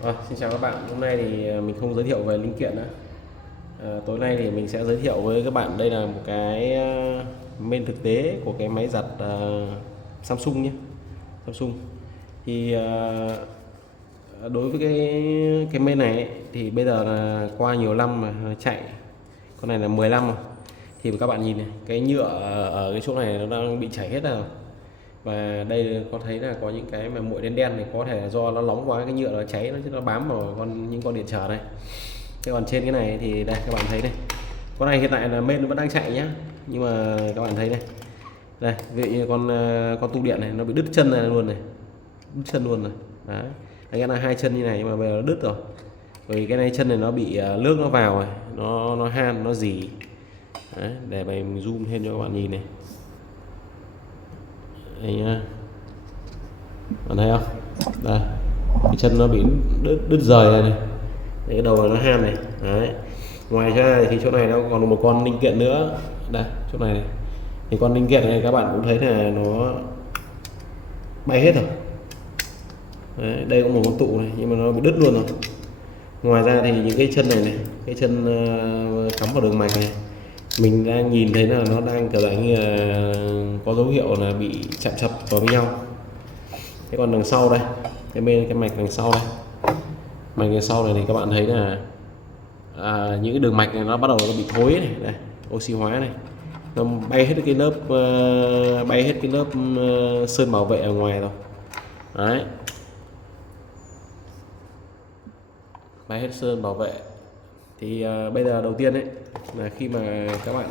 Xin chào các bạn. Hôm nay thì mình không giới thiệu về linh kiện nữa. Tối nay thì mình sẽ giới thiệu với các bạn đây là một cái main thực tế của cái máy giặt Samsung nhé. Samsung. Thì đối với cái main này ấy, thì bây giờ là qua nhiều năm mà chạy. Con này là 10 năm rồi. Thì các bạn nhìn này, cái nhựa ở cái chỗ này nó đang bị chảy hết rồi. Và đây có thấy là có những cái mà muội đen đen này, có thể là do nó nóng quá, cái nhựa nó cháy, nó bám vào những con điện trở này. Thế còn trên cái này thì đây các bạn thấy này, con này hiện tại là main nó vẫn đang chạy nhá, nhưng mà các bạn thấy này, đây ví dụ như con tu điện này nó bị đứt chân này luôn này, đứt chân luôn rồi đấy. Anh là hai chân như này nhưng mà bây giờ nó đứt rồi, bởi vì cái này chân này nó bị nước nó vào rồi, nó han, nó dỉ đấy. Để mình zoom thêm cho các bạn nhìn này, đây nhá, bạn thấy không, đây cái chân nó bị đứt rời này, cái đầu nó han này đấy. Ngoài ra thì chỗ này nó còn một con linh kiện nữa, đây chỗ này, thì con linh kiện này các bạn cũng thấy là nó bay hết rồi đấy. Đây có một con tụ này nhưng mà nó bị đứt luôn rồi. Ngoài ra thì những cái chân này, cái chân cắm vào đường mạch này, mình đang nhìn thấy là nó đang kiểu như là có dấu hiệu là bị chạm chập vào với nhau. Thế còn đằng sau đây, cái mạch đằng sau đây, mạch đằng sau này thì các bạn thấy là những cái đường mạch này nó bắt đầu nó bị thối này, đây, oxy hóa này, nó bay hết cái lớp sơn bảo vệ ở ngoài rồi đấy, bay hết sơn bảo vệ. Thì bây giờ đầu tiên đấy là khi mà các bạn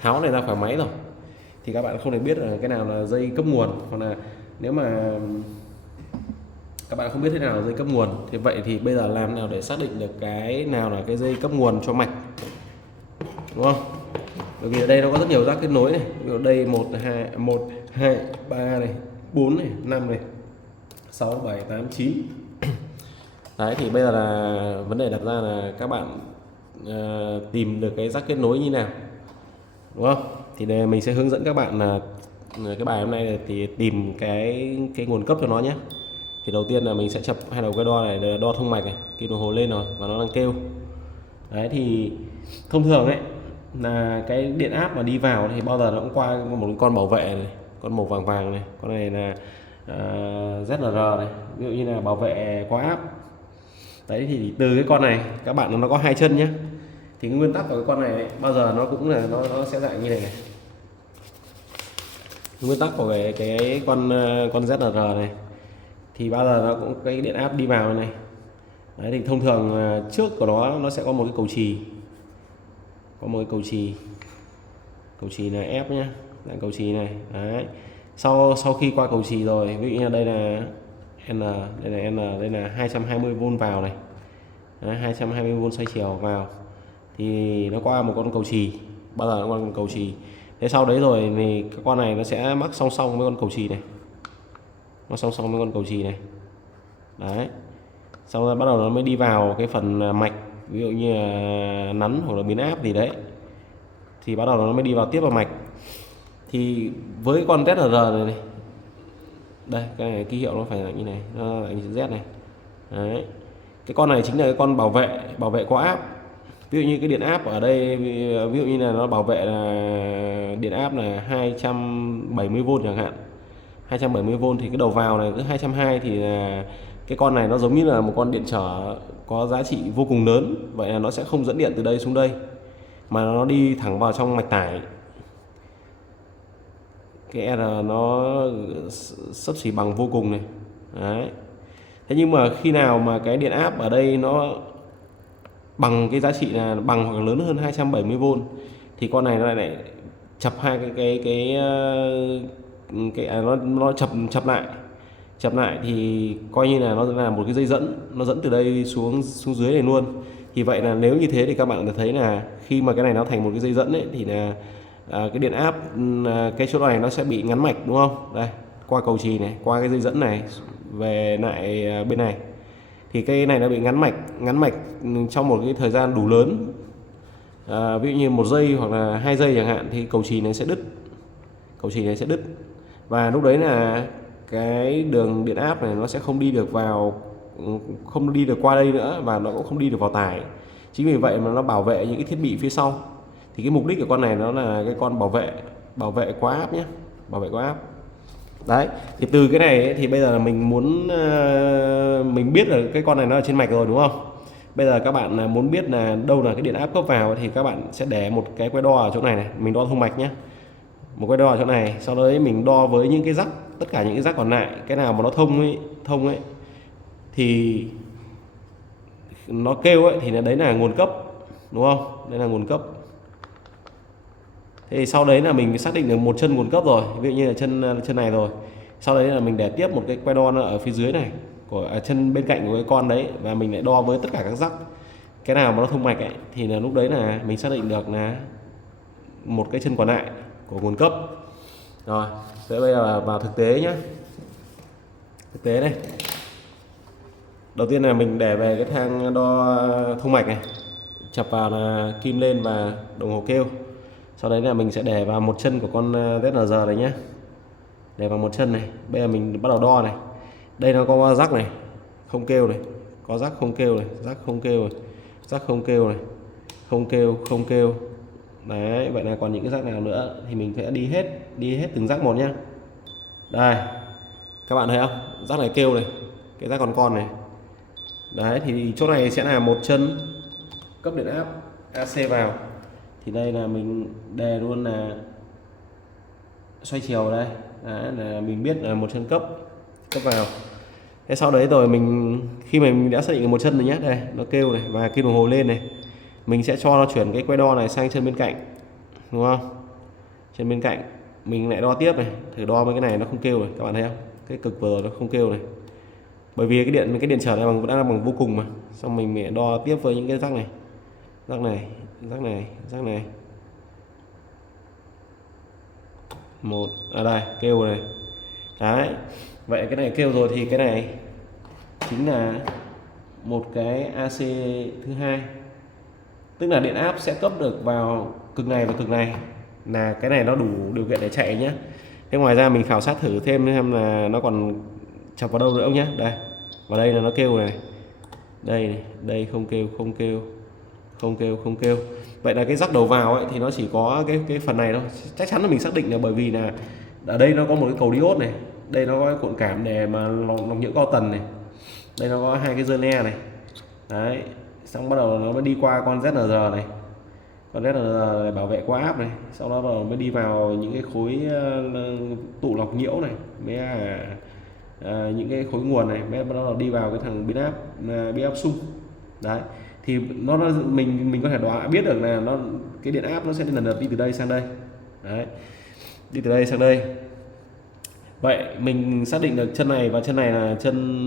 tháo này ra khỏi máy rồi thì các bạn không thể biết là cái nào là dây cấp nguồn, hoặc là nếu mà các bạn không biết thế nào là dây cấp nguồn thì vậy thì bây giờ làm nào để xác định được cái nào là cái dây cấp nguồn cho mạch, đúng không? Bởi vì ở đây nó có rất nhiều rác kết nối này, ví dụ đây 1 2 3 này, 4 này, 5 này, 6 7 8 9 đấy. Thì bây giờ là vấn đề đặt ra là các bạn tìm được cái rác kết nối như nào, đúng không? Thì đây mình sẽ hướng dẫn các bạn là cái bài hôm nay thì tìm cái nguồn cấp cho nó nhé. Thì đầu tiên là mình sẽ chập hai đầu cái đo này, để đo thông mạch này, kim đồng hồ lên rồi và nó đang kêu đấy. Thì thông thường ấy là cái điện áp mà đi vào thì bao giờ nó cũng qua một con bảo vệ này, con màu vàng vàng này, con này là ZR này, ví dụ như là bảo vệ qua áp đấy. Thì từ cái con này các bạn, nó có hai chân nhé, thì cái nguyên tắc của cái con này bao giờ nó cũng là nó sẽ dạng như này này. Nguyên tắc của cái con ZR này thì bao giờ nó cũng cái điện áp đi vào này đấy. Thì thông thường trước của nó sẽ có một cái cầu chì, có một cái cầu chì là F nhá, dạng cầu chì này đấy. Sau khi qua cầu chì rồi, ví dụ như đây là N, đây là N, đây là 220V vào này đấy, 220V xoay chiều vào thì nó qua một con cầu chì, bao giờ nó qua con cầu chì. Thế sau đấy rồi thì cái con này nó sẽ mắc song song với con cầu chì này, nó song song với con cầu chì này đấy. Sau đó bắt đầu nó mới đi vào cái phần mạch, ví dụ như là nắn hoặc là biến áp gì đấy, thì bắt đầu nó mới đi vào tiếp vào mạch. Thì với con ZR này, đây cái này ký hiệu nó phải là như này, nó là như Z này đấy. Cái con này chính là cái con bảo vệ qua áp. Ví dụ như cái điện áp ở đây, ví dụ như là nó bảo vệ là điện áp là 270V chẳng hạn, 270V thì cái đầu vào này cứ 220 thì là cái con này nó giống như là một con điện trở có giá trị vô cùng lớn, vậy là nó sẽ không dẫn điện từ đây xuống đây mà nó đi thẳng vào trong mạch tải. Cái R nó xấp xỉ bằng vô cùng này đấy. Thế nhưng mà khi nào mà cái điện áp ở đây nó bằng cái giá trị là bằng hoặc lớn hơn 270V thì con này nó lại chập hai nó chập lại thì coi như là nó là một cái dây dẫn, nó dẫn từ đây xuống dưới này luôn. Thì vậy là nếu như thế thì các bạn đã thấy là khi mà cái này nó thành một cái dây dẫn ấy, thì là cái điện áp cái chỗ này nó sẽ bị ngắn mạch, đúng không? Đây qua cầu chì này, qua cái dây dẫn này về lại bên này thì cái này nó bị ngắn mạch trong một cái thời gian đủ lớn, ví dụ như 1 giây hoặc là 2 giây chẳng hạn, thì cầu chì này sẽ đứt, và lúc đấy là cái đường điện áp này nó sẽ không đi được vào không đi được qua đây nữa và nó cũng không đi được vào tải. Chính vì vậy mà nó bảo vệ những cái thiết bị phía sau. Thì cái mục đích của con này nó là cái con bảo vệ quá áp nhé, bảo vệ quá áp. Đấy, thì từ cái này ấy, thì bây giờ là mình muốn mình biết là cái con này nó ở trên mạch rồi đúng không? Bây giờ các bạn muốn biết là đâu là cái điện áp cấp vào thì các bạn sẽ để một cái que đo ở chỗ này này, mình đo thông mạch nhé. Một que đo ở chỗ này, sau đấy mình đo với những cái rắc, tất cả những cái rắc còn lại, cái nào mà nó thông ấy thì nó kêu ấy thì đấy là nguồn cấp, đúng không? Đây là nguồn cấp. Thế thì sau đấy là mình xác định được một chân nguồn cấp rồi, ví dụ như là chân này rồi. Sau đấy là mình để tiếp một cái que đo nó ở phía dưới này của chân bên cạnh của cái con đấy, và mình lại đo với tất cả các rắc, cái nào mà nó thông mạch ấy thì là lúc đấy là mình xác định được là một cái chân còn lại của nguồn cấp. Rồi, thế bây giờ là vào thực tế nhé. Thực tế này, đầu tiên là mình để về cái thang đo thông mạch này, chập vào là kim lên và đồng hồ kêu. Sau đấy là mình sẽ để vào một chân của con ZNG này nhé, để vào một chân này. Bây giờ mình bắt đầu đo này, đây nó có rắc này không kêu này, có rắc không kêu này, rắc không kêu này, rắc không kêu này, không kêu. Đấy, vậy là còn những cái rắc nào nữa thì mình sẽ đi hết từng rắc một nhá. Đây, các bạn thấy không, rắc này kêu này, cái rắc còn con này. Đấy, thì chỗ này sẽ là một chân cấp điện áp AC vào. Thì đây là mình đề luôn là xoay chiều đây. Đấy, là mình biết là một chân cấp vào. Thế sau đấy rồi khi mình đã xác định được một chân rồi nhé, đây nó kêu này và kim đồng hồ lên này, mình sẽ cho nó chuyển cái que đo này sang chân bên cạnh, đúng không? Chân bên cạnh mình lại đo tiếp này, thử đo với cái này nó không kêu này, các bạn thấy không? Cái cực vừa nó không kêu này, bởi vì cái điện trở này đã bằng vô cùng mà. Xong mình đo tiếp với những cái rắc này, rắc này một ở đây kêu này. Đấy, vậy cái này kêu rồi thì cái này chính là một cái AC thứ hai, tức là điện áp sẽ cấp được vào cực này và cực này, là cái này nó đủ điều kiện để chạy nhé. Thế ngoài ra mình khảo sát thử thêm xem là nó còn chập vào đâu nữa không nhé. Đây, vào đây là nó kêu này, đây không kêu. Vậy là cái rắc đầu vào ấy thì nó chỉ có cái phần này thôi. Chắc chắn là mình xác định là bởi vì là ở đây nó có một cái cầu diode này, đây nó có cái cuộn cảm để mà lọc nhiễu cao tần này, đây nó có hai cái dơ ne này. Đấy, xong bắt đầu nó mới đi qua con ZNG này, con ZNG này bảo vệ quá áp này, sau đó bắt đầu mới đi vào những cái khối tụ lọc nhiễu này, mới những cái khối nguồn này, mới bắt đầu đi vào cái thằng biến áp xung. Đấy, thì mình có thể biết được là cái điện áp nó sẽ lần lượt đi từ đây sang đây. Đấy, đi từ đây sang đây. Vậy mình xác định được chân này và chân này là chân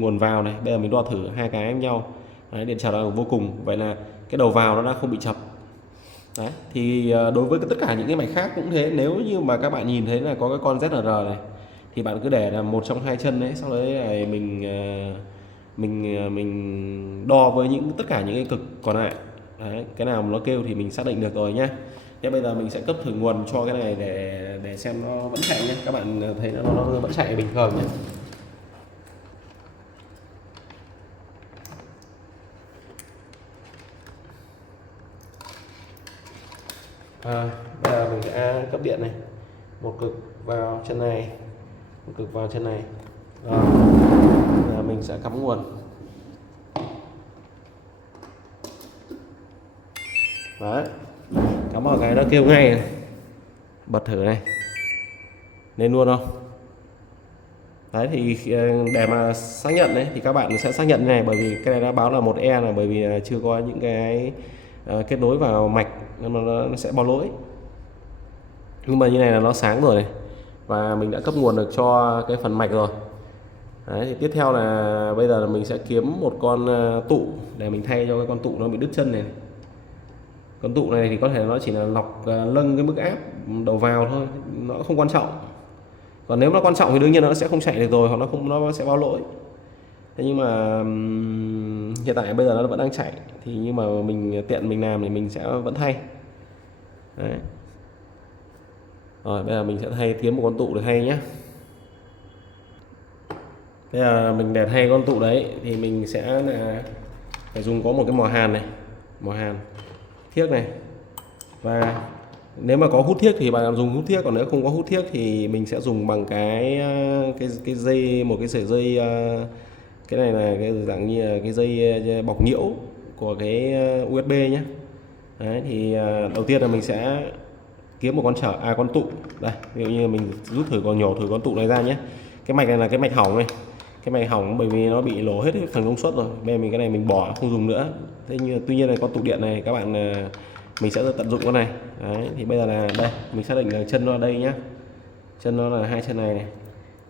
nguồn vào này. Bây giờ mình đo thử hai cái với nhau. Đấy, điện trở là vô cùng. Vậy là cái đầu vào nó đã không bị chập. Đấy, thì đối với tất cả những cái mạch khác cũng thế. Nếu như mà các bạn nhìn thấy là có cái con ZR này thì bạn cứ để là một trong hai chân đấy, sau đấy này mình đo với tất cả những cái cực còn lại. Đấy, cái nào mà nó kêu thì mình xác định được rồi nhé. Thế bây giờ mình sẽ cấp thử nguồn cho cái này để xem nó vẫn chạy nhé. Các bạn thấy nó vẫn chạy bình thường nhé. Bây giờ mình sẽ cấp điện này, một cực vào chân này, một cực vào chân này. Rồi, giờ mình sẽ cắm nguồn. Đấy, cắm vào cái nó kêu ngay này. Bật thử này, lên luôn không? Đấy, thì để mà xác nhận đấy thì các bạn sẽ xác nhận như này, bởi vì cái này đã báo là 1E là bởi vì chưa có những cái kết nối vào mạch nên mà nó sẽ báo lỗi. Nhưng mà như này là nó sáng rồi này, và mình đã cấp nguồn được cho cái phần mạch rồi. Đấy, thì tiếp theo là bây giờ là mình sẽ kiếm một con tụ để mình thay cho cái con tụ nó bị đứt chân này. Con tụ này thì có thể nó chỉ là lọc nâng cái mức áp đầu vào thôi, nó không quan trọng. Còn nếu nó quan trọng thì đương nhiên nó sẽ không chạy được rồi, hoặc nó sẽ báo lỗi. Thế nhưng mà hiện tại bây giờ nó vẫn đang chạy, thì nhưng mà mình tiện mình làm thì mình sẽ vẫn thay. Đấy. Rồi bây giờ mình sẽ kiếm một con tụ để thay nhé. Bây giờ mình để thay con tụ đấy thì mình sẽ là phải dùng có một cái mỏ hàn này, mỏ hàn thiếc này, và nếu mà có hút thiếc thì bạn dùng hút thiếc, còn nếu không có hút thiếc thì mình sẽ dùng bằng cái dây, một cái sợi dây, cái này là cái dạng như là cái dây bọc nhiễu của cái USB nhé. Đấy thì đầu tiên là mình sẽ kiếm một con tụ đây, ví dụ như mình rút thử nhổ thử con tụ này ra nhé. Cái mạch này là cái mạch hỏng này, cái mạch hỏng bởi vì nó bị lỗ hết phần công suất rồi, bây giờ mình cái này mình bỏ không dùng nữa. Thế nhưng tuy nhiên là con tụ điện này các bạn, mình sẽ tận dụng con này. Đấy thì bây giờ là đây mình xác định là chân nó ở đây nhá, chân nó là hai chân này này.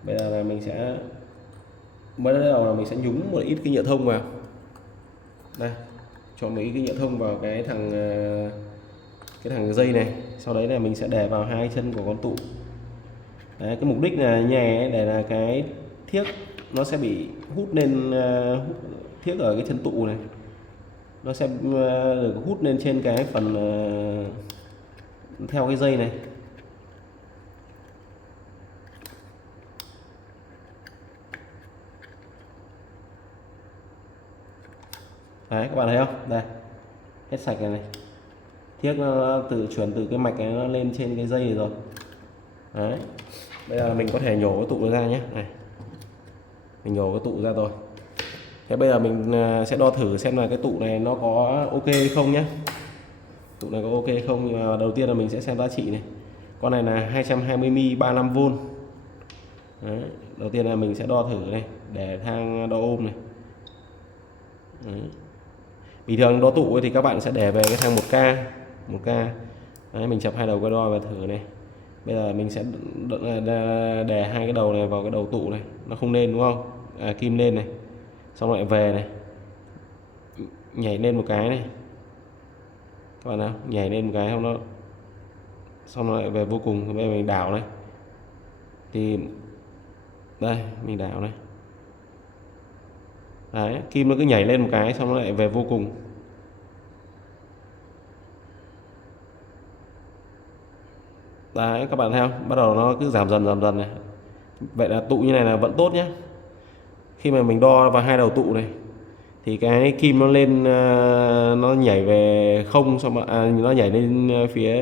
Bây giờ là mình sẽ mới đầu là mình sẽ nhúng một ít cái nhựa thông vào đây, cho một ít cái nhựa thông vào cái thằng dây này, sau đấy là mình sẽ để vào hai chân của con tụ. Đấy, cái mục đích là nhè ấy, để là cái thiếc nó sẽ bị hút lên, thiếc ở cái chân tụ này nó sẽ được hút lên trên cái phần theo cái dây này. Đấy các bạn thấy không, đây hết sạch này, thiếc nó chuyển từ cái mạch này nó lên trên cái dây này rồi. Đấy bây giờ mình có thể nhổ cái tụ ra nhé, này mình nhổ cái tụ ra rồi. Thế bây giờ mình sẽ đo thử xem là cái tụ này nó có ok hay không nhé, tụ này có ok hay không. Nhưng mà đầu tiên là mình sẽ xem giá trị này, con này là 220mm 35V. Đấy, đầu tiên là mình sẽ đo thử này để thang đo ôm này. Đấy. Bình thường đo tụ thì các bạn sẽ để về cái thang 1K. Đấy, mình chập hai đầu quay đo và thử này. Bây giờ mình sẽ để hai cái đầu này vào cái đầu tụ này, nó không lên đúng không, kim lên này, xong lại về này, nhảy lên một cái này các bạn nào, nhảy lên một cái xong nó lại về vô cùng. Bây giờ mình đảo này thì đây mình đảo này, đấy kim nó cứ nhảy lên một cái xong nó lại về vô cùng. Đấy các bạn thấy không, bắt đầu nó cứ giảm dần này. Vậy là tụ như này là vẫn tốt nhé. Khi mà mình đo vào hai đầu tụ này thì cái kim nó lên, nó nhảy về không, xong nó nhảy lên phía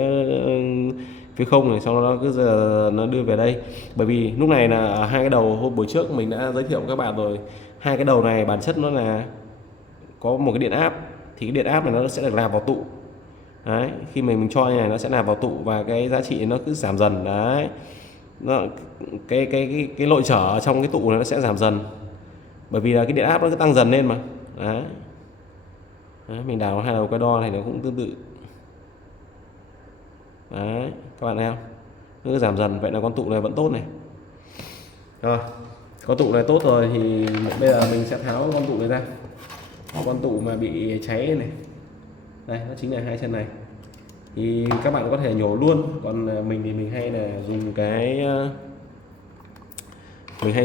không này, xong nó cứ giờ nó đưa về đây. Bởi vì lúc này là ở hai cái đầu hôm buổi trước mình đã giới thiệu với các bạn rồi, hai cái đầu này bản chất nó là có một cái điện áp, thì cái điện áp này nó sẽ được nạp vào tụ. Đấy, khi mình cho như này nó sẽ nạp vào tụ và cái giá trị nó cứ giảm dần. Đấy, nó cái lội trở trong cái tụ này nó sẽ giảm dần, bởi vì là cái điện áp nó cứ tăng dần lên mà. Đấy, đấy mình đào hai đầu quay đo này nó cũng tương tự. Đấy các bạn thấy không, nó cứ giảm dần. Vậy là con tụ này vẫn tốt này. Rồi con tụ này tốt rồi thì bây giờ mình sẽ tháo con tụ này ra, con tụ mà bị cháy này, đây nó chính là hai chân này, thì các bạn có thể nhổ luôn. Còn mình thì mình hay là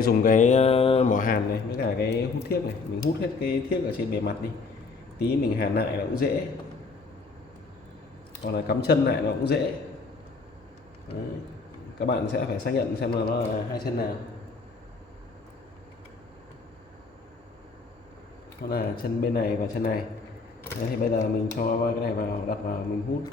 dùng cái mỏ hàn này với cả cái hút thiếc này, mình hút hết cái thiếc ở trên bề mặt đi, tí mình hàn lại là cũng dễ, còn là cắm chân lại nó cũng dễ. Đấy. Các bạn sẽ phải xác nhận xem là nó là hai chân nào, nó là chân bên này và chân này. Đấy, thì bây giờ mình cho cái này vào, đặt vào mình hút.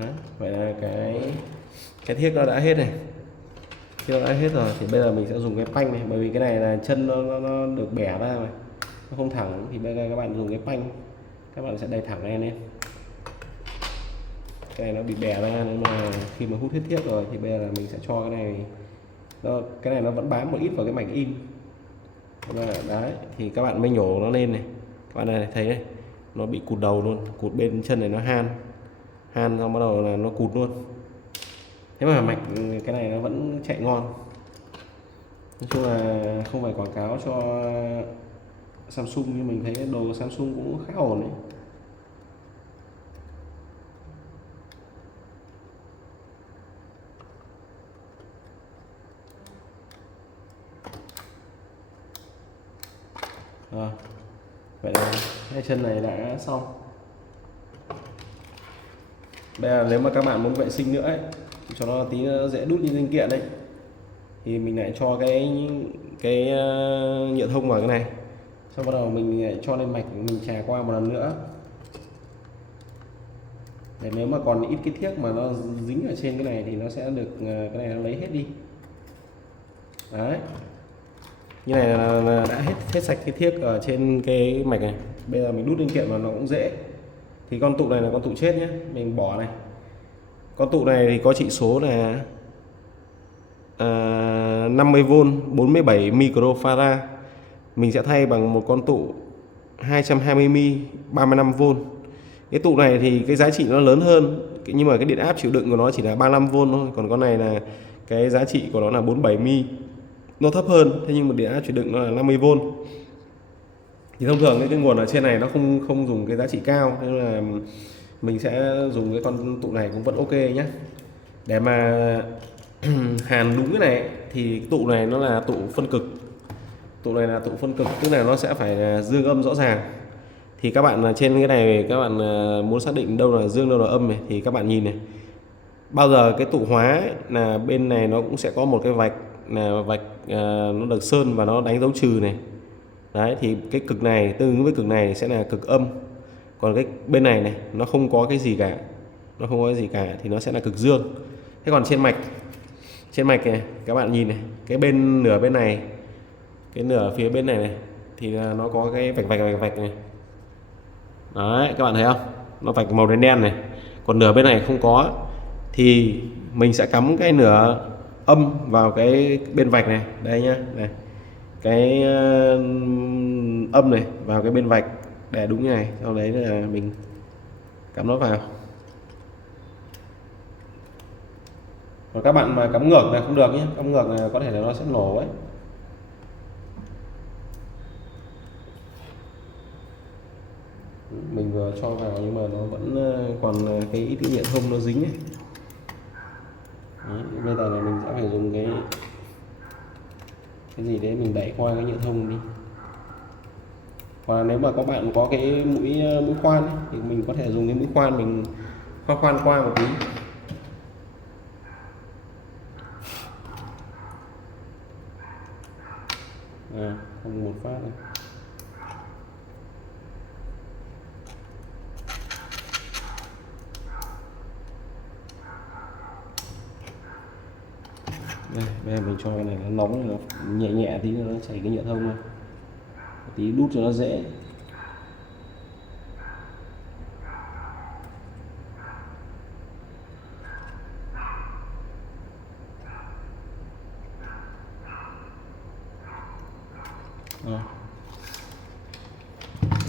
Đấy, vậy là cái thiếc nó đã hết này, thiếc nó đã hết rồi thì bây giờ mình sẽ dùng cái panh này, bởi vì cái này là chân nó được bẻ ra mà nó không thẳng, thì bây giờ các bạn dùng cái panh, các bạn sẽ đẩy thẳng này lên. Cái này nó bị bẻ ra nên mà khi mà hút hết thiếc rồi thì bây giờ là mình sẽ cho cái này nó vẫn bám một ít vào cái mạch in. Đấy thì các bạn mới nhổ nó lên này, các bạn này thấy này, nó bị cụt đầu luôn, cụt bên chân này nó han xong bắt đầu là nó cụt luôn. Thế mà mạch cái này nó vẫn chạy ngon. Nói chung là không phải quảng cáo cho Samsung, nhưng mình thấy đồ Samsung cũng khá ổn đấy. Rồi, vậy là hai chân này đã xong. Bây giờ nếu mà các bạn muốn vệ sinh nữa ấy, cho nó tí nó dễ đút những linh kiện đấy, thì mình lại cho cái nhựa thông vào cái này, sau bắt đầu mình lại cho lên mạch, mình chà qua một lần nữa, để nếu mà còn ít cái thiếc mà nó dính ở trên cái này thì nó sẽ được cái này nó lấy hết đi. Đấy, như này là đã hết sạch cái thiếc ở trên cái mạch này. Bây giờ mình đút linh kiện vào nó cũng dễ. Thì con tụ này là con tụ chết nhé, mình bỏ này. Con tụ này thì có trị số là 50V 47 microfarad. Mình sẽ thay bằng một con tụ 220mm 35V. Cái tụ này thì cái giá trị nó lớn hơn, nhưng mà cái điện áp chịu đựng của nó chỉ là 35V thôi. Còn con này là cái giá trị của nó là 47mm, nó thấp hơn, thế nhưng mà điện áp chịu đựng nó là 50V. Thì thông thường cái nguồn ở trên này nó không dùng cái giá trị cao, nên là mình sẽ dùng cái con tụ này cũng vẫn ok nhé. Để mà hàn đúng cái này thì tụ này nó là tụ phân cực. Tụ này là tụ phân cực, tức là nó sẽ phải là dương âm rõ ràng. Thì các bạn trên cái này các bạn muốn xác định đâu là dương đâu là âm này, thì các bạn nhìn này, bao giờ cái tụ hóa ấy, là bên này nó cũng sẽ có một cái vạch, là vạch nó được sơn và nó đánh dấu trừ này. Đấy, thì cái cực này tương ứng với cực này sẽ là cực âm. Còn cái bên này này nó không có cái gì cả, nó không có cái gì cả thì nó sẽ là cực dương. Thế còn trên mạch này các bạn nhìn này, cái bên nửa bên này, cái nửa phía bên này này thì là nó có cái vạch này. Đấy, các bạn thấy không, nó vạch màu đen đen này. Còn nửa bên này không có, thì mình sẽ cắm cái nửa âm vào cái bên vạch này đây nhá, này cái âm này vào cái bên vạch để đúng như này, sau đấy là mình cắm nó vào. Còn các bạn mà cắm ngược này không được nhé, cắm ngược này có thể là nó sẽ nổ ấy. Mình vừa cho vào nhưng mà nó vẫn còn cái ít cái nhựa thông nó dính ấy. Đấy, bây giờ là mình sẽ phải dùng cái gì đấy mình đẩy qua cái nhựa thông đi. Và nếu mà các bạn có cái mũi khoan ấy, thì mình có thể dùng cái mũi khoan mình khoan qua một tí. Không một phát này. Đây, bây giờ mình cho cái này nó nóng, nó nhẹ nhẹ tí nữa nó chảy cái nhựa thông ra, tí đút cho nó dễ.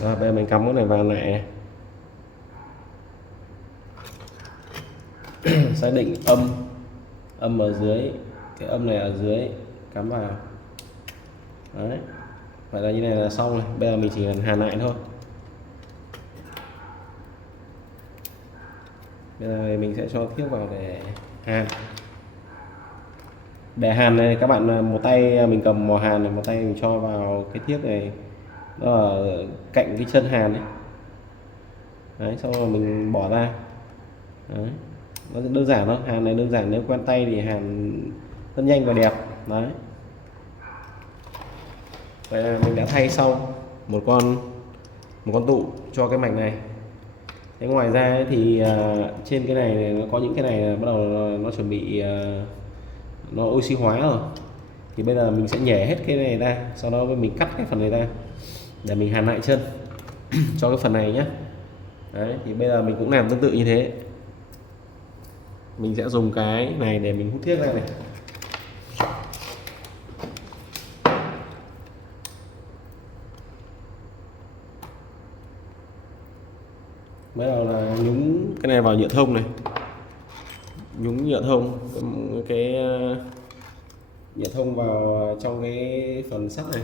Rồi, bây giờ mình cắm cái này vào này. Xác định âm ở dưới, cái âm này ở dưới cắm vào. Đấy, vậy là như này là xong rồi. Bây giờ mình chỉ cần hàn lại thôi. Bây giờ mình sẽ cho thiếc vào để hàn. Để hàn này các bạn, một tay mình cầm mò hàn này, một tay mình cho vào cái thiếc này, nó ở cạnh cái chân hàn ấy. Đấy, sau rồi mình bỏ ra. Đấy, nó đơn giản thôi, hàn này đơn giản, nếu quen tay thì hàn rất nhanh và đẹp. Đấy, vậy là mình đã thay xong một con tụ cho cái mạch này. Thế ngoài ra ấy, thì trên cái này nó có những cái này bắt đầu nó chuẩn bị nó oxy hóa rồi, thì bây giờ mình sẽ nhẻ hết cái này ra, sau đó mình cắt cái phần này ra để mình hàn lại chân cho cái phần này nhé. Đấy, thì bây giờ mình cũng làm tương tự như thế. Mình sẽ dùng cái này để mình hút thiếc ra này. Bắt đầu là nhúng cái này vào nhựa thông này, nhúng nhựa thông cái nhựa thông vào trong cái phần sắt này.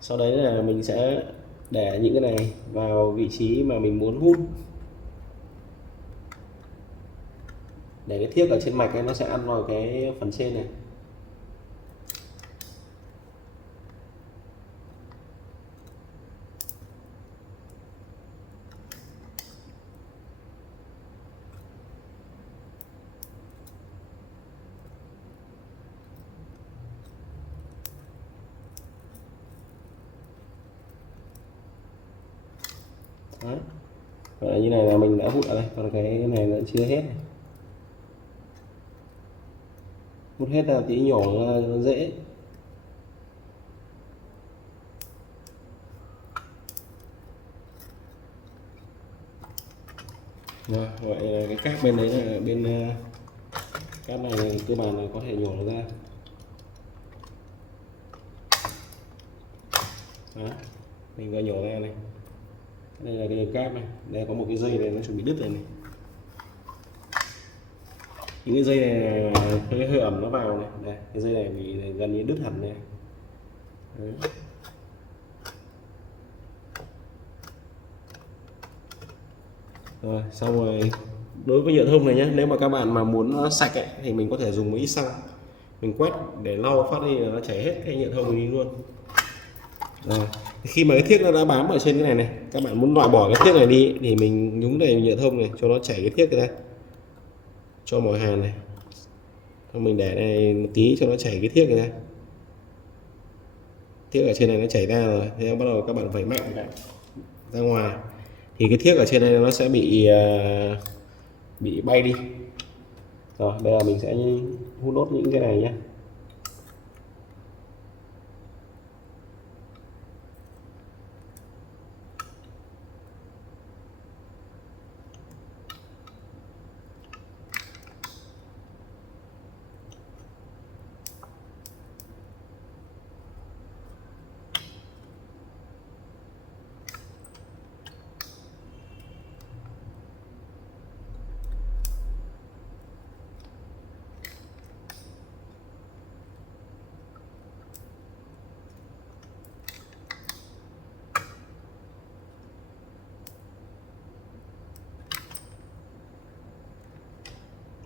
Sau đấy là mình sẽ để những cái này vào vị trí mà mình muốn hút, để cái thiếc ở trên mạch ấy nó sẽ ăn vào cái phần trên này. Đấy. Vậy như này là mình đã hút ở đây, còn cái này là chưa hết này. Hút hết là tí nhỏ nó dễ. Rồi, vậy là cái cáp bên đấy là bên cáp này cơ bản là có thể nhổ nó ra. Đó, mình vừa nhổ ra này. Đây là cái đường cáp này, đây có một cái dây này nó chuẩn bị đứt này, những cái dây này cái hơi ẩm nó vào này, đây cái dây này bị gần như đứt hẳn này. Đấy. Rồi xong rồi, đối với nhựa thông này nhé, nếu mà các bạn mà muốn nó sạch ấy, thì mình có thể dùng một ít xăng mình quét để lau phát đi là nó chảy hết cái nhựa thông đi luôn. Rồi. Khi mà cái thiếc nó đã bám ở trên cái này này, các bạn muốn loại bỏ cái thiếc này đi thì mình nhúng đầy nhựa thông này cho nó chảy cái thiếc ra cho mọi hàn này. Xong mình để này một tí cho nó chảy cái thiếc ra. Thiếc ở trên này nó chảy ra rồi, thế bắt đầu các bạn vẩy mạnh ra ngoài thì cái thiếc ở trên này nó sẽ bị bay đi. Rồi bây giờ mình sẽ hút nốt những cái này nhé.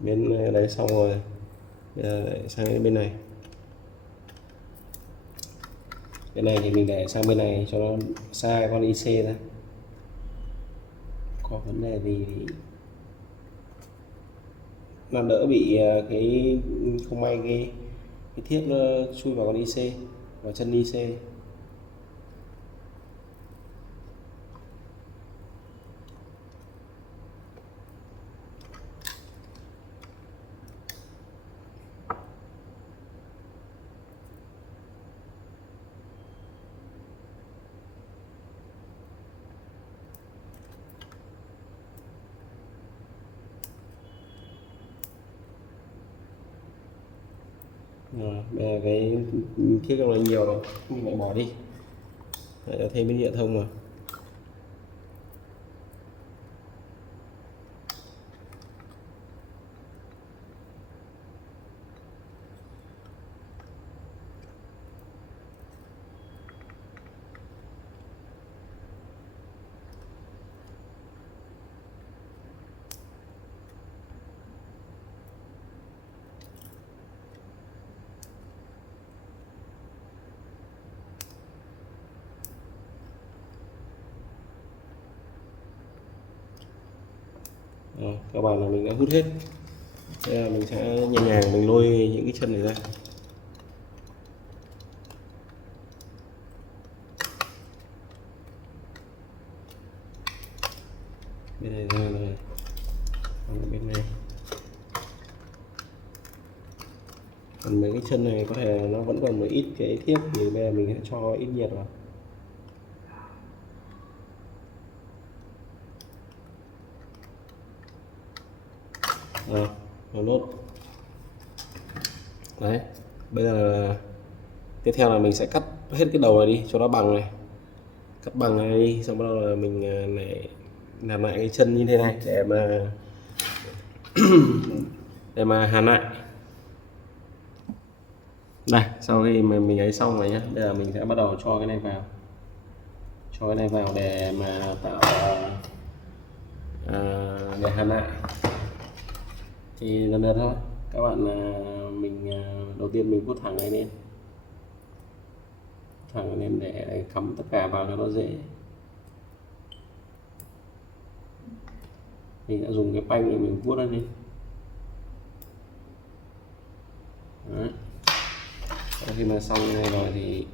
Bên đây xong rồi, sang đến bên này. Cái này thì mình để sang bên này cho nó xa con IC ra. Có vấn đề gì thì làm đỡ bị cái không may cái thiếc nó chui vào con IC, vào chân IC. Rồi, bây giờ cái thiếc này nhiều rồi, mình lại bỏ đi. Lại thêm cái nhựa thông rồi. Rồi, các bạn là mình đã hút hết. Bây giờ mình sẽ nhẹ nhàng mình lôi những cái chân này ra. Bên này ra rồi, còn bên này. Còn mấy cái chân này có thể nó vẫn còn một ít cái thiếc thì bây giờ mình sẽ cho ít nhiệt vào. Rồi nốt. Đấy, bây giờ tiếp theo là mình sẽ cắt hết cái đầu này đi cho nó bằng này, cắt bằng này đi, xong bắt đầu là mình lại làm lại cái chân như thế này để mà để mà hàn lại. Đây, sau khi mà mình ấy xong rồi nhá, bây giờ mình sẽ bắt đầu cho cái này vào, để mà tạo để hàn lại. Thì lần lượt thôi các bạn. Mình đầu tiên mình vuốt thẳng này lên, để cắm tất cả vào cho nó dễ. Mình đã dùng cái panh để mình vuốt nó lên. Đấy. Sau khi mà xong cái này rồi thì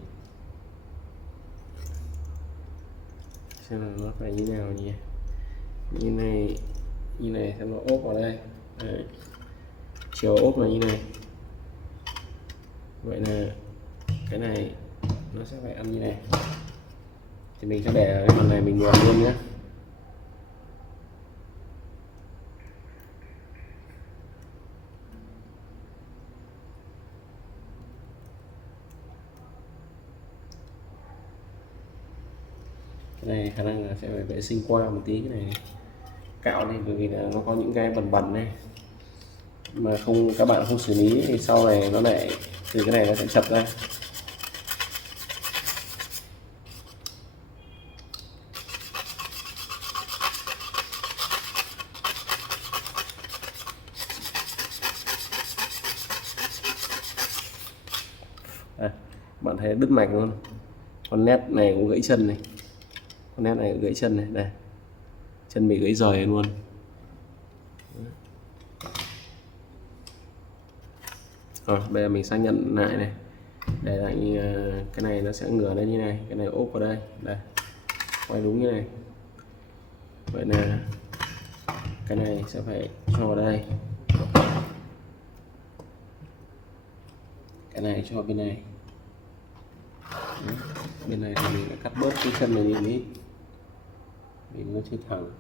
xem là nó phải như nào nhỉ. Như này xem nó ốp vào đây. Đấy. Chiều ốp là như này. Vậy là cái này nó sẽ phải ăn như này. Thì mình sẽ để cái mặt này mình luồn luôn nhé. Cái này khả năng là sẽ phải vệ sinh qua một tí cái này, cạo đi, bởi vì là nó có những cái bẩn bẩn này mà các bạn không xử lý thì sau này nó lại từ cái này nó sẽ chập ra. Bạn thấy đứt mạch luôn, con nét này cũng gãy chân này, đây, chân bị gãy rời luôn. Rồi bây giờ mình xác nhận lại này, để lại cái này nó sẽ ngửa lên như này, cái này ốp vào đây, quay đúng như này. Vậy là cái này sẽ phải cho vào đây, cái này cho bên này. Bên này thì mình đã cắt bớt cái chân này đi một ít vì nó chưa thẳng.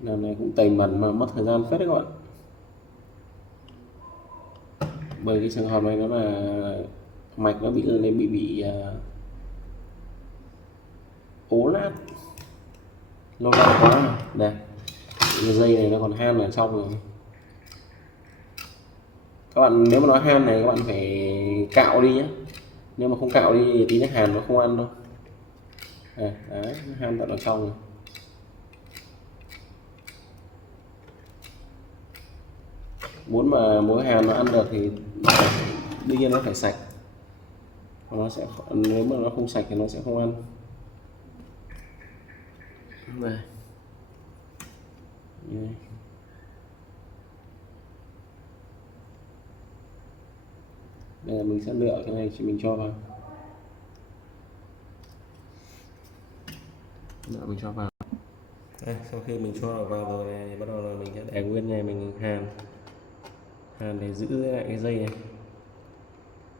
Làm này cũng tẩy mẩn mà mất thời gian phết đấy các bạn. Bởi cái trường hợp này nó là mạch nó bị ố nát, lâu năm quá. Đây, cái dây này nó còn han ở trong rồi. Các bạn nếu mà nó han này các bạn phải cạo đi nhé, nếu mà không cạo đi thì tí nó hàn nó không ăn đâu. Đấy, nó han tận ở trong rồi. Muốn mà muối hàn nó ăn được thì đương nhiên nó phải sạch, nó sẽ, nếu mà nó không sạch thì nó sẽ không ăn. Đây. Đây là mình sẽ lựa cái này thì mình cho vào. Mình cho vào. Đây, sau khi mình cho vào rồi này, bắt đầu là mình sẽ để nguyên này mình hàn để giữ lại cái dây này.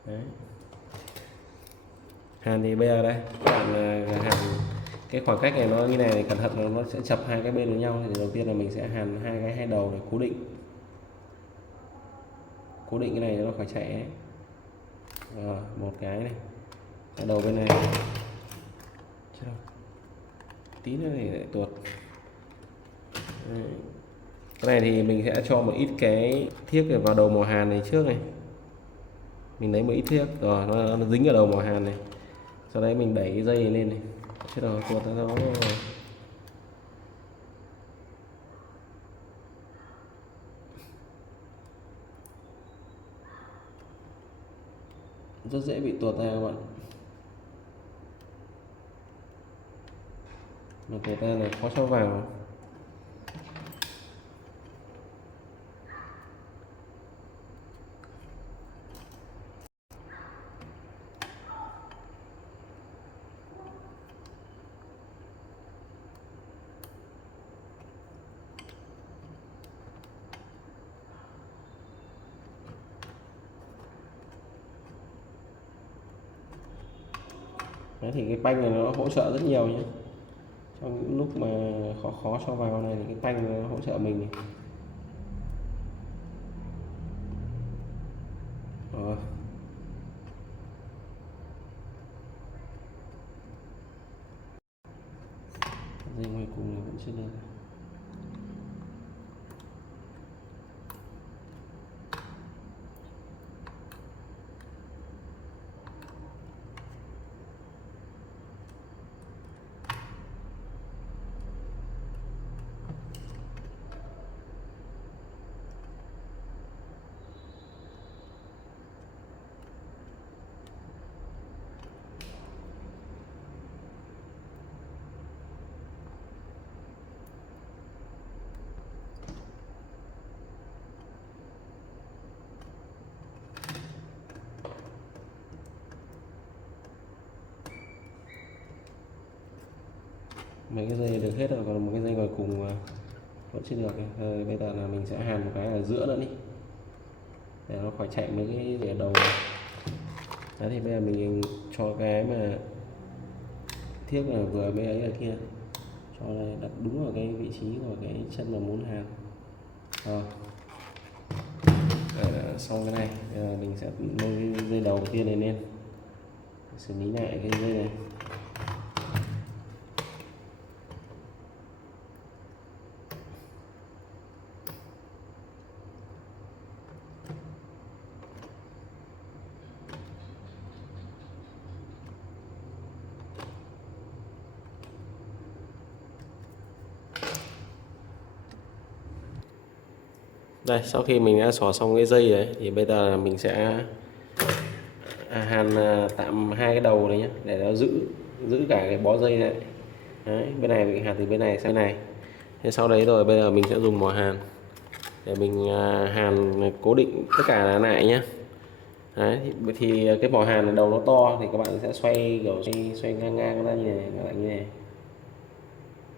Đấy. Hàn thì bây giờ đây các bạn hàn cái khoảng cách này nó như này, cẩn thận là nó sẽ chập hai cái bên với nhau. Thì đầu tiên là mình sẽ hàn hai đầu để cố định cái này nó khỏi chạy ấy. Rồi, một cái này, cái đầu bên này tí nữa thì lại tuột. Cái này thì mình sẽ cho một ít cái thiếc vào đầu mỏ hàn này trước này, mình lấy một ít thiếc rồi nó dính ở đầu mỏ hàn này, sau đấy mình đẩy cái dây này lên này, chứ rồi tuột nó rất dễ bị tuột ra các bạn. Mà tuột ra là khó cho vào. Đấy, thì cái panh này nó hỗ trợ rất nhiều nhé. Trong những lúc mà khó cho vào này thì cái panh nó hỗ trợ mình này. Đó. chưa được. Mấy cái dây được hết rồi, còn một cái dây ngoài cùng vẫn chưa được. Bây giờ là mình sẽ hàn một cái ở giữa nữa đi để nó khỏi chạy mấy cái gì ở đầu. Đấy, thì bây giờ mình cho cái mà thiếc là vừa mới ấy ở kia, cho đây đặt đúng vào cái vị trí của cái chân mà muốn hàn. Rồi xong cái này, bây giờ mình sẽ nối cái dây đầu tiên này lên, xử lý lại cái dây này. Đây, sau khi mình đã xỏ xong cái dây đấy thì bây giờ mình sẽ hàn tạm hai cái đầu này nhé, để nó giữ cả cái bó dây này. Đấy, bên này mình hàn từ bên này sang này. Thế sau đấy rồi bây giờ mình sẽ dùng mỏ hàn để mình hàn cố định tất cả lại nhé. Đấy, thì cái mỏ hàn đầu nó to thì các bạn sẽ xoay kiểu xoay ngang ngang ra như này, lại như này.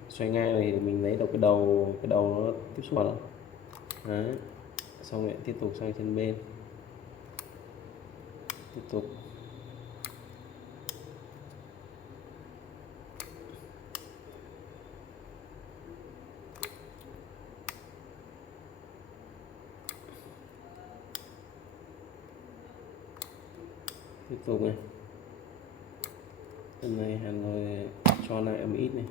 Xoay ngang này thì mình lấy được cái đầu nó tiếp xúc vào đó. Đấy, xong lại tiếp tục sang chân bên, tiếp tục này, chân này hàn rồi cho lại một ít này,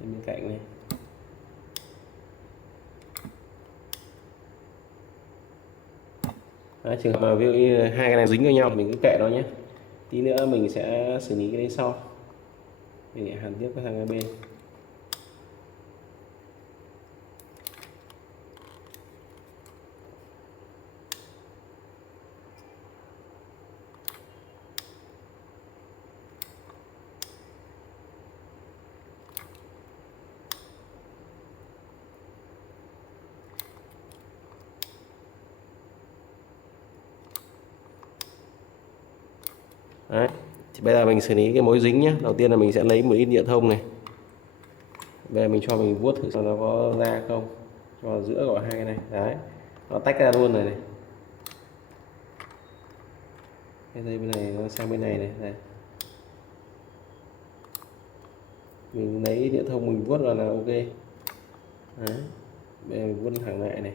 trên bên cạnh này. Đấy, trường hợp mà ví dụ như hai cái này dính với nhau mình cứ kệ nó nhé, tí nữa mình sẽ xử lý cái đấy sau. Mình lại hàn tiếp sang cái bên. Đấy, thì bây giờ mình xử lý cái mối dính nhé. Đầu tiên là mình sẽ lấy một ít nhựa thông này, bây giờ mình cho mình vuốt thử xem nó có ra không, cho vào giữa của hai cái này. Đấy, nó tách ra luôn rồi này, cái dây bên này nó sang bên này này. Đây, mình lấy nhựa thông mình vuốt vào là ok. Đấy, bây giờ mình vuốt thẳng lại này.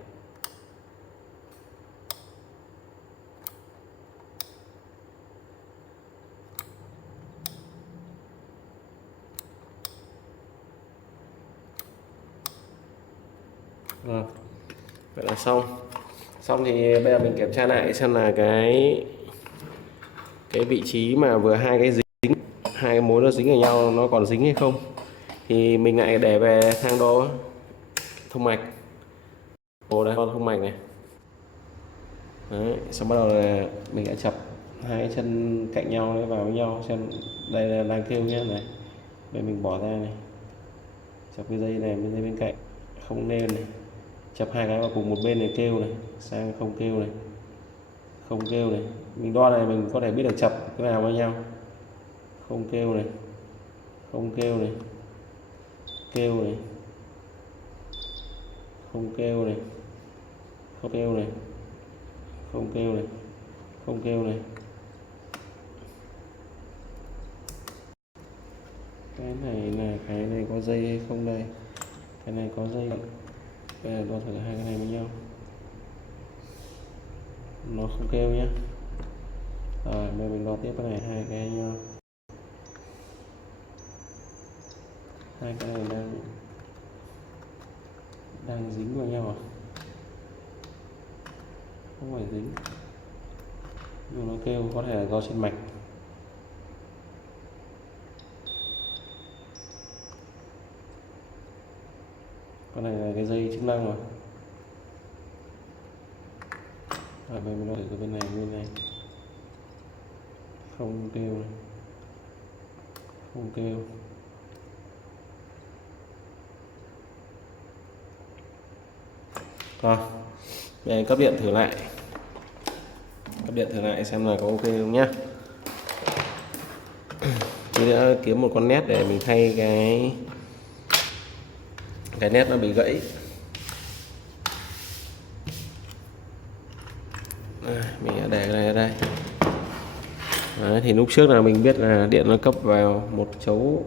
Rồi, vậy là xong thì bây giờ mình kiểm tra lại xem là cái vị trí mà vừa hai cái dính, hai cái mối nó dính vào nhau nó còn dính hay không, thì mình lại để về thang đo thông mạch. Đây, đo thông mạch này. Đấy, xong bắt đầu là mình đã chập hai cái chân cạnh nhau đấy vào với nhau, xem đây là đang kêu nhé. Này, bây mình bỏ ra này, chập cái dây này bên dây bên cạnh không nên này, chập hai cái vào cùng một bên này kêu này, sang không kêu này, không kêu này. Mình đo này mình có thể biết được chập cái nào với nhau. Không kêu này, không kêu này, kêu này, không kêu này, không kêu này, không kêu này, không kêu này. Cái này là cái này có dây hay không đây? Cái này có dây. Bây giờ đo thử hai cái này với nhau, nó không kêu nhé. Rồi bây giờ mình đo tiếp cái này, hai cái nhau. Hai cái này đang dính vào nhau à? Không phải dính, nhưng nó kêu có thể là do trên mạch. Con này là cái dây chức năng rồi. Mình đổi từ bên này không kêu này. Không kêu. Rồi, để cấp điện thử lại. Cấp điện thử lại xem là có ok không nhá. Tí nữa kiếm một con nét để mình thay cái nét nó bị gãy. Mình đã để cái này ở đây. Đấy, thì lúc trước là mình biết là điện nó cấp vào một chấu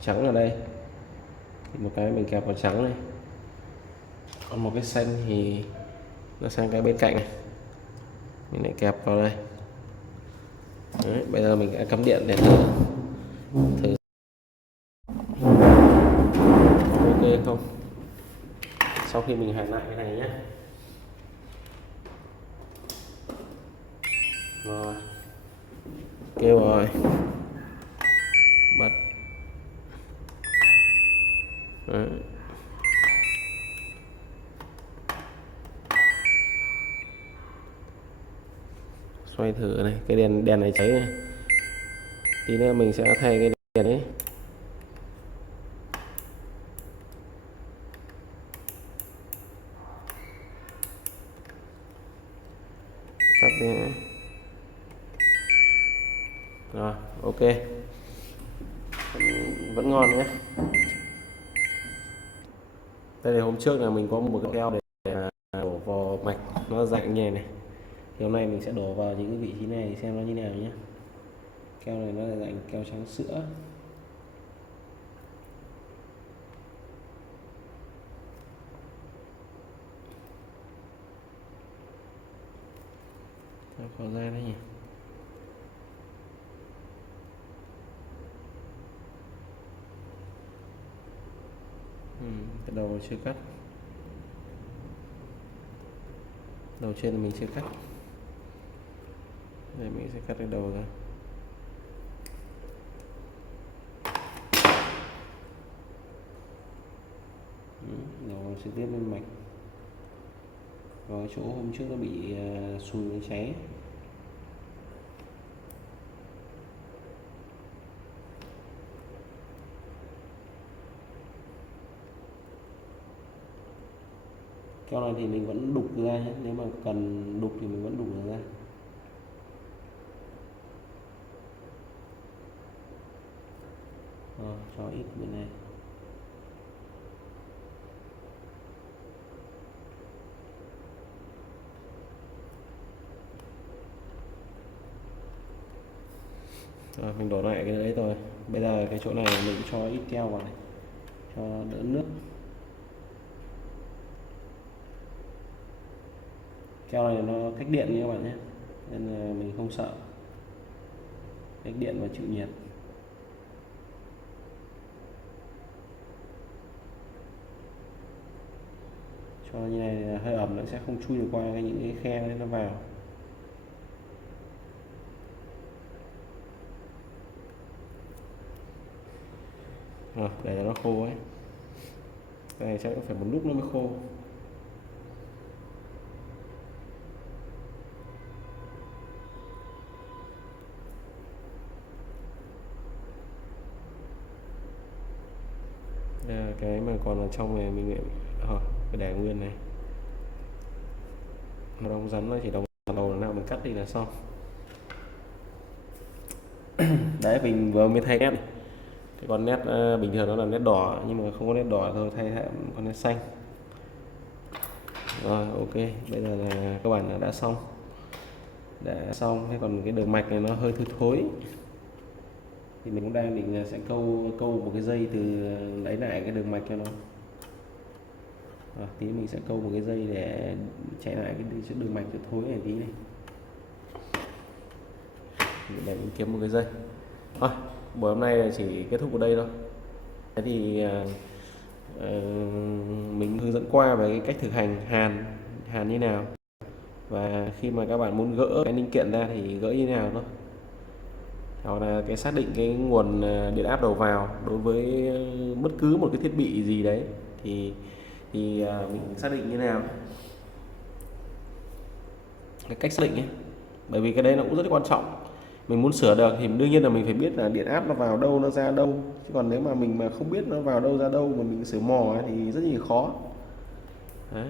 trắng ở đây, thì một cái mình kẹp vào trắng này, còn một cái xanh thì nó sang cái bên cạnh này, mình lại kẹp vào đây. Đấy, bây giờ mình đã cắm điện để thử ok không. Sau khi mình hàn lại cái này nhé. Rồi, kêu rồi, bật. Đấy. Xoay thử này, cái đèn này cháy này, tí nữa mình sẽ thay cái đèn ấy. Tắt đi. Rồi, ok, vẫn ngon nhé. Đây là hôm trước là mình có một cái keo để đổ vào mạch nó dạng như này. Thì hôm nay mình sẽ đổ vào những cái vị trí này xem nó như nào nhé. Keo này nó là dạng keo trắng sữa. Nó khó ra đấy nhỉ. Cái đầu chưa cắt, đầu trên là mình chưa cắt. Đây mình sẽ cắt cái đầu ra. Đầu trực tiếp lên mạch. Vào chỗ hôm trước nó bị sùi nó cháy. Keo này thì mình vẫn đục ra nhé, nếu mà cần đục thì mình vẫn đục ra. Cho ít bên này. Rồi, mình đổ lại cái đấy rồi. Bây giờ cái chỗ này mình cho ít keo vào này cho đỡ nước. Keo này nó cách điện nha các bạn nhé, nên là mình không sợ cách điện và chịu nhiệt. Cho như này hơi ẩm nó sẽ không chui được qua những cái khe đấy nó vào. Rồi, để cho nó khô ấy. Cái này chắc cũng phải một lúc nó mới khô. Cái mà còn ở trong này mình phải để nguyên này. Nó đóng rắn, nó chỉ đóng đầu nào mình cắt đi là xong. Đấy, mình vừa mới thay nét này. Cái con nét bình thường nó là nét đỏ, nhưng mà không có nét đỏ thôi, thay con nét xanh. Rồi, ok, bây giờ là cơ bản là đã xong. Thế còn cái đường mạch này nó hơi thối, thì mình cũng đang định sẽ câu một cái dây từ lấy lại cái đường mạch cho nó. Tí mình sẽ câu một cái dây để chạy lại cái đường mạch cho thối này tí này. Để mình kiếm một cái dây. Thôi, buổi hôm nay chỉ kết thúc ở đây thôi. Thế thì mình hướng dẫn qua về cái cách thực hành hàn như nào, và khi mà các bạn muốn gỡ cái linh kiện ra thì gỡ như nào thôi, hoặc là cái xác định cái nguồn điện áp đầu vào đối với bất cứ một cái thiết bị gì đấy thì mình xác định như nào, cái cách xác định ấy, bởi vì cái đấy nó cũng rất là quan trọng. Mình muốn sửa được thì đương nhiên là mình phải biết là điện áp nó vào đâu nó ra đâu, chứ còn nếu mà mình mà không biết nó vào đâu ra đâu mà mình sửa mò ấy, thì rất là khó đấy.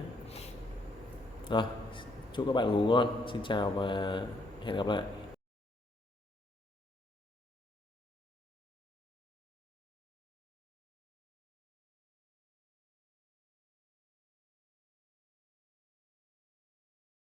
Rồi, chúc các bạn ngủ ngon, xin chào và hẹn gặp lại.